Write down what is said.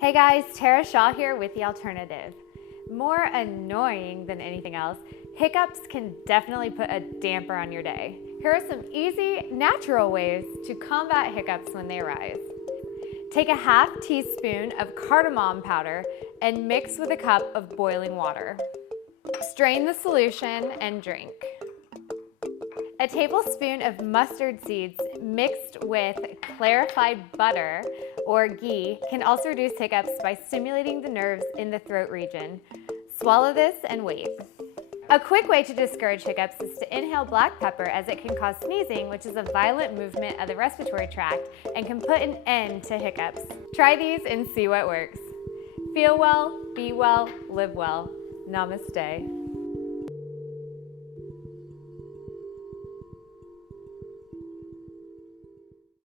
Hey guys, Tara Shaw here with The Alternative. More annoying than anything else, hiccups can definitely put a damper on your day. Here are some easy, natural ways to combat hiccups when they arise. Take a half teaspoon of cardamom powder and mix with a cup of boiling water. Strain the solution and drink. A tablespoon of mustard seeds mixed with clarified butter or ghee can also reduce hiccups by stimulating the nerves in the throat region. Swallow this and wait. A quick way to discourage hiccups is to inhale black pepper, as it can cause sneezing, which is a violent movement of the respiratory tract and can put an end to hiccups. Try these and see what works. Feel well, be well, live well. Namaste.